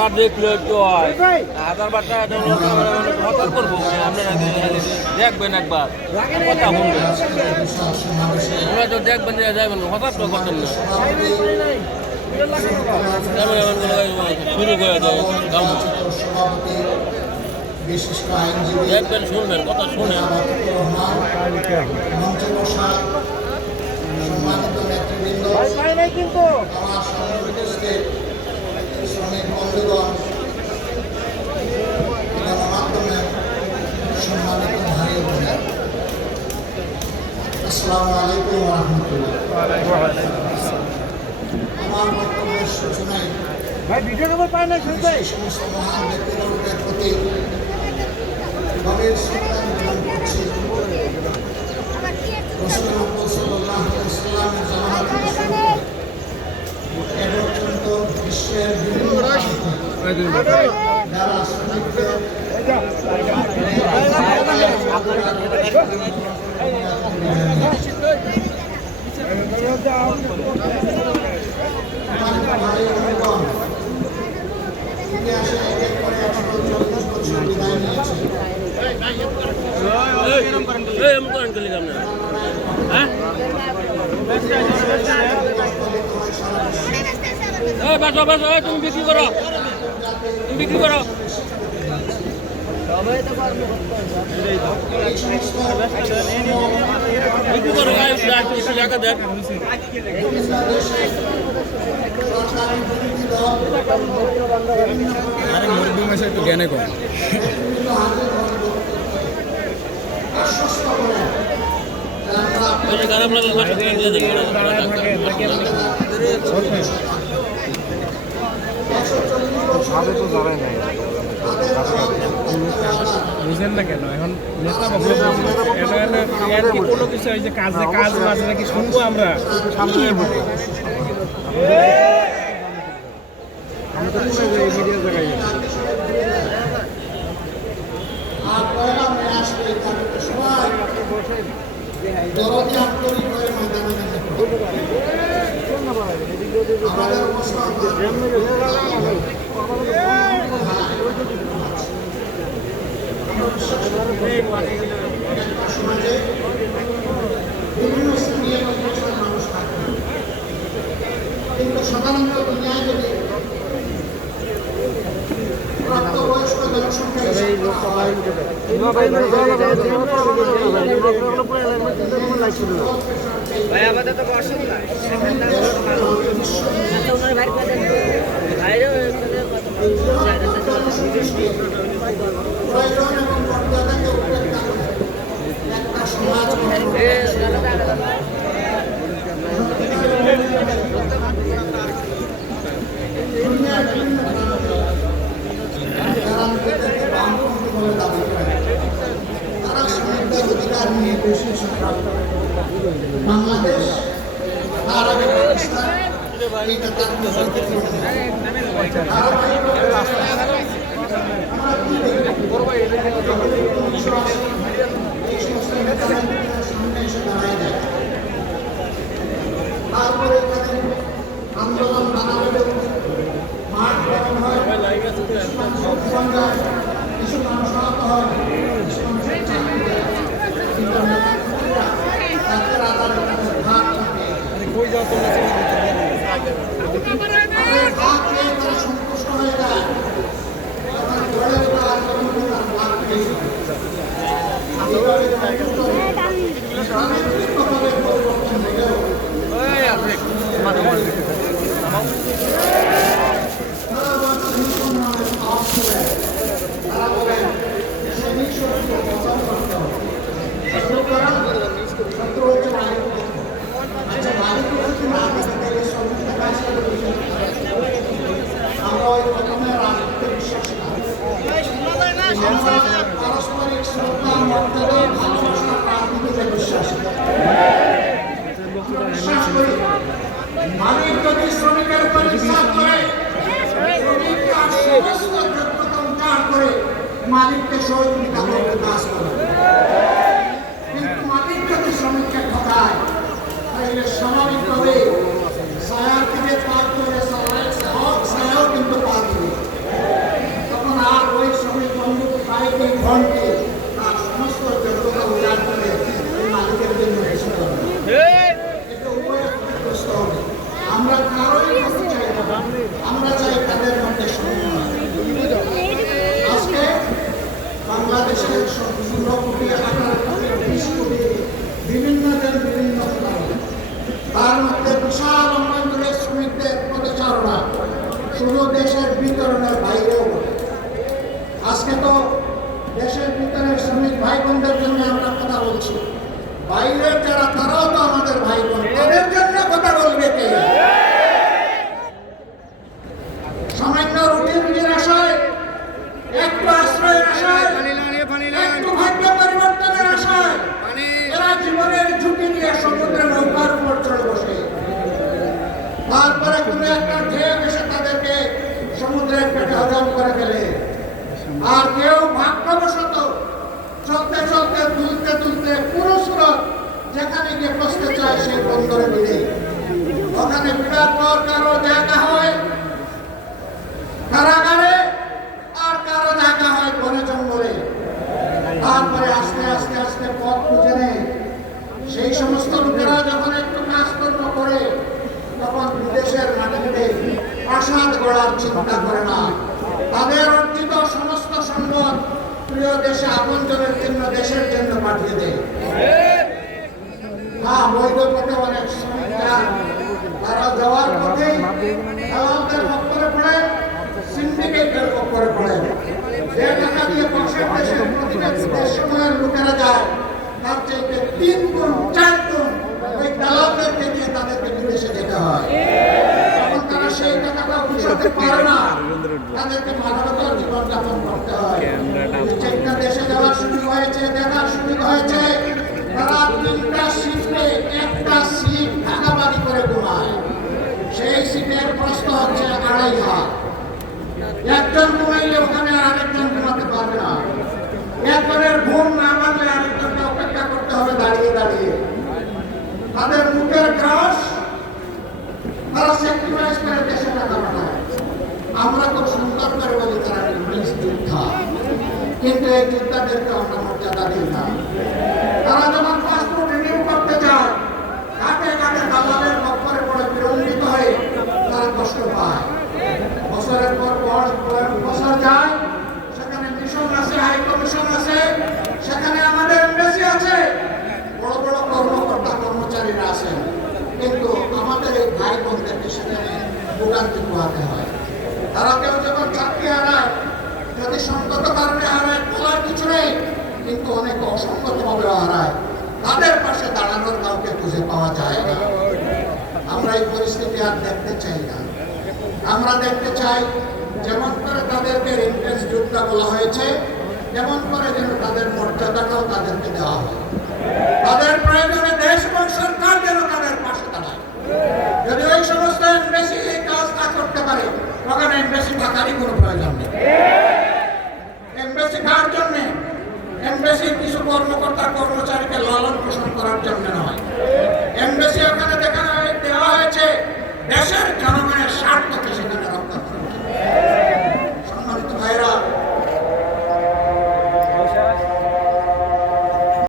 না দেখলে একটু হয় 1000 বার টাকা হঠাৎ করবো আপনারা দেখবেন একবার কথা শুনবেন ওরা তো দেখবেন যাবেন হঠাৎ তো করতেন না শুরু করে দেয় দেখবেন শুনবেন কথা শুনেন কিন্তু শ্রমিক বন্ধুগণ মাধ্যমে সম্মানিত ভাই বোনেরা আসসালামু আলাইকুম ওয়া রাহমাতুল্লাহ। আমার বক্তব্যের সূচনায় ভাই ভিডিও নম্বর পায় না শুনতে সমস্ত মহান ব্যক্তিবর্গের প্রতি গভীর শ্রদ্ধা নিবেদন করছি। রাসূলুল্লাহ সাল্লাল্লাহু আলাইহি ওয়াসাল্লামের জামানা থেকে শুরু করে এ পর্যন্ত বিশ্বের বিভিন্ন যারা শ্রমিককে ইতিহাসে এক এক করে 140 বছর বিদায় নিয়েছে। তুমি বিক্রি করো বিক্রি করো বিক্রি করো জায়গা দেন আরে মুরগি মাসে একটু জ্ঞানে কম খারাপ লাগলো বুঝেন না কেন এখন নেতা কোনো কিছু এই যে কাজে কাজ বাজে নাকি শুনবো আমরা সামনে দরদি আন্তরিক হয়ে ময়দানে আমাদের সমাজে বিভিন্ন শ্রেণী এবং পেশার মানুষ থাকে, কিন্তু সাধারণত দুনিয়ায় যদি প্রাপ্তবয়স্ক জনসংখ্যা ভাই আমাদের তো বসেন না প্রয়োজন এবং মর্যাদাকে উপেক্ষা করে একটা সমাজ দুনিয়ার বিভিন্ন যারা নিজেদেরকে বামপন্থী বলে দাবি করে তারা শ্রমিকদের অধিকার নিয়ে বেশি বাংলাদেশ আর পাকিস্তান এইটা তার সামনে এসে দাঁড়ায় যায়। তারপরে এখানে আন্দোলন বানাবে মাঠ গরম হয়, কিছু মানুষ আহত হয়, কিছু মানুষ তাদের আলাদা ভাগ থাকে। ভাগ পেয়ে তারা সন্তুষ্ট হয়ে যায়, ঘরে তার ভাগ পেয়ে পরিবর্তন হলেও তারা বলেন শ্রমিক শক্তিকে বদল করতে হবে। শত্রু হচ্ছে মালিক। আচ্ছা, মালিককে যদি না থাকে তাহলে শ্রমিকটা কাজ করে আমরা ওই রকমের রাজনীতিতে বিশ্বাস করি। আমরা পারস্পরিক শ্রদ্ধা, মর্যাদা, ভালোবাসা, রাজনীতিতে বিশ্বাস করি। বিশ্বাস করি মালিক যদি শ্রমিকের উপর ইনসাফ করে, শ্রমিককে সমস্ত যোগ্যতা উদ্ধার করে মালিককে সহযোগিতা করতে কাজ করে। কিন্তু মালিক যদি শ্রমিককে ঠকায় তাহলে স্বাভাবিকভাবে ছায়া থেকে পার করে ছায়াও কিন্তু পার দিবে। দেশের বিতরণের বাইরেও বটে। আজকে তো দেশের ভিতরে শ্রমিক ভাই বোনদের জন্য আমরা কথা বলছি, বাইরের যারা তারাও তো আমাদের ভাই বোন, তাদের জন্য কথা বলবে কে? সামান্য রুটি রুটির আশায়, একটু আশ্রয়ের আশায়, একটু ভাগ্য পরিবর্তনের আশায় এরা জীবনের ঝুঁকি নিয়ে সমুদ্রে নৌকার উপর চড়ে বসে, তারপরে কোনো একটা ঢেউ এসে তাদেরকে সমুদ্রের পেটে হজম করে ফেলে। আর কেউ ভাগ্যবশত চলতে চলতে তুলতে তুলতে পুরো সুরত যেখানে গিয়ে বসতে চায় সেই বন্দরে ভিড়ে, ওখানে বিরাট পর কারো জায়গা হয় কারাগারে, আর কারো জায়গা হয় বনে জঙ্গলে। তারপরে আস্তে আস্তে আস্তে পথ খুঁজে নেয়। সেই সমস্ত লোকেরা যখন একটু কাজকর্ম করে তখন বিদেশের মাটিতে প্রাসাদ গড়ার চিন্তা করে না, তাদের অর্জিত সমস্ত সম্পদ প্রিয় দেশে আপনজনের জন্য দেশের জন্য পাঠিয়ে দেয়। হ্যাঁ, বৈধ পথে অনেক শ্রমিকরা তারা যাওয়ার পথে দালালদের পক্ষে পড়েন, সিন্ডিকেটের পক্ষে পড়েন। যে টাকা দিয়ে পাশের দেশের প্রতিবেশী দেশ সময়ের লোকেরা যায় তার চাইতে 3 গুণ 4 গুণ ওই দালালদেরকে দিয়ে তাদেরকে বিদেশে যেতে হয়। তখন তারা সেই টাকাটা বুঝতে পারে না, তাদেরকে মানবতার জীবনযাপন করতে হয়। যেটা দেশে যাওয়ার সুযোগ হয়েছে, দেখার সুযোগ হয়েছে, তারা 3টা শিফটে 1টা সিট ভাগাভাগি করে ঘুমায়। সেই সিটের প্রশ্ন হচ্ছে 2.5 হাত। একজন ঘুমাইলে ওখানে আর আরেকজন ঘুমাতে পারবে না। একজনের ঘুম না ভাঙলে আরেকজনকে অপেক্ষা করতে হবে দাঁড়িয়ে দাঁড়িয়ে। তাদের মুখের গ্রাস তারা স্যাক্রিফাইস করে দেশে টাকা পাঠায়। আমরা খুব সুন্দর করে বলি তারা ইংলিশ যোদ্ধা, কিন্তু এই যোদ্ধাদেরকে আমরা মর্যাদা দিই না। তারা যখন পাসপোর্ট রিনিউ করতে যায়, ঘাটে ঘাটে দালালের মক্করে পড়ে বিলম্বিত হয়ে তারা কষ্ট পায়। বছরের পর বছর যায়, সেখানে মিশন আছে, হাই কমিশন আছে, সেখানে আমাদের এমবেসি আছে, বড় বড় কর্মকর্তা কর্মচারীরা আছেন, কিন্তু আমাদের এই ভাই বোনদেরকে সেখানে ভোগান্তি পোহাতে হয়। তারা কেউ যখন চাকরি হারায়, যদি সঙ্গত কারণে হারায় বলার কিছু নেই, কিন্তু অনেকে অসঙ্গতভাবে হারায়, তাদের পাশে দাঁড়ানোর কাউকে খুঁজে পাওয়া যায় না। আমরা এই পরিস্থিতি আর দেখতে চাই না। আমরা দেখতে চাই যেমন করে তাদেরকে রিমিটেন্স যোদ্ধা বলা হয়েছে, যেমন করে যেন তাদের মর্যাদাটাও তাদেরকে দেওয়া হয়। তাদের প্রয়োজনে দেশ এবং সরকার যেন তাদের পাশে দাঁড়ায়। যদি ওই সমস্ত এমবেসি এই কাজ না করতে পারে, ওখানে এমবেসি থাকারই কোনো প্রয়োজন নেই। এমবেসি কার জন্য? এমবেসির কিছু কর্মকর্তা কর্মচারীকে লালন পোষণ করার জন্য নয়। এমবেসি ওখানে